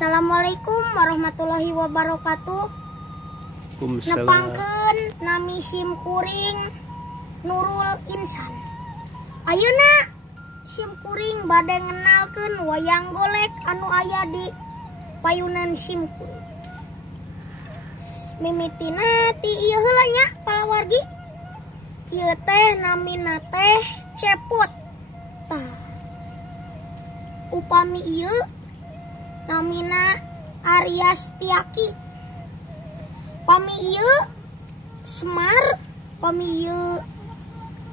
Assalamualaikum warahmatullahi wabarakatuh. Nepangkeun nami sim kuring Nurul Insan. Ayeuna sim kuring bade ngenalkeun wayang golek anu aya di payunan sim kuring. Mimitina ti ieu heula nya palawargi. Ieu teh namina teh cepot. Tah. Upami ieu namina Aryastiaki. Pami ieu Semar, pami ieu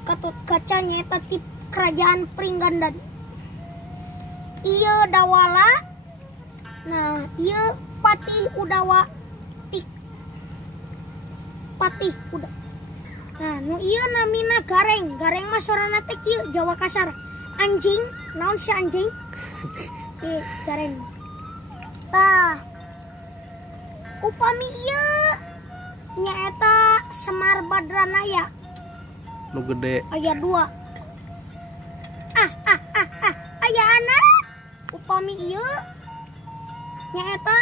Gatot Kaca nyaeta ti kerajaan Pringgandani. Ieu Dawala. Nah, ieu Patih Udawa Tik. Patih Uda. Nah, nu ieu namina Gareng. Gareng mah sorana teh kieu Jawa kasar. Anjing, naon si anjing? Gareng. Tah. Upami ieu nyaeta Semar Badranaya. Nu gede. Aya 2. Aya anak. Upami ieu nyaeta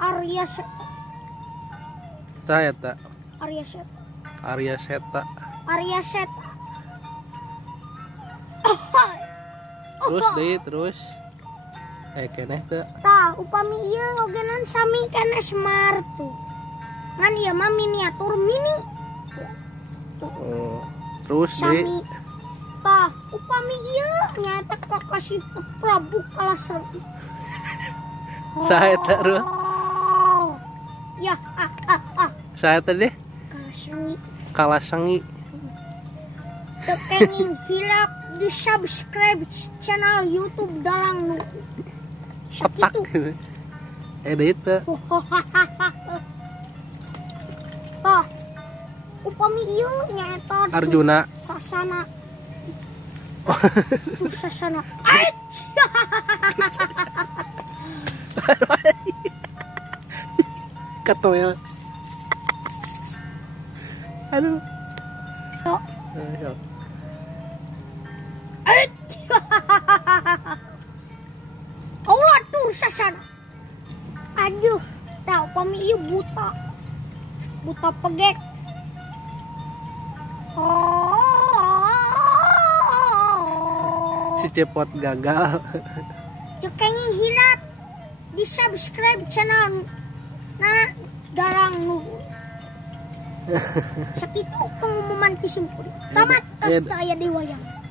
Arya Seta. Tah eta. Arya Seta. Arya Seta. Arya Seta. Terus deui terus. Keneh teh. Tah, upami ieu ogenan sami kana Semar tuh. Ngan ieu mah miniatur mini. Terus deui. Sami. Tah, upami ieu nyaeta Kakasih Prabu Kalasrenggi. Saha eta ruh? Ya, Saha eta deh? Kalasrenggi. Kalasengi. Tekenging hilap di subscribe channel YouTube Dalang Nu. Petak. Deui teh. Tah, upami ieu nyaeta Arjuna. Sasana. Sasana. Ait. Katoel. Aduh. Tok. Ait. Kaulah tur sasana. Aduh, tah upami ieu buta. Buta pegek. Si cepot gagal. Cekenging hilap di subscribe channel Dalang Nu. Sakitu pengumuman kisimpul. Tamat tos aya di wayang.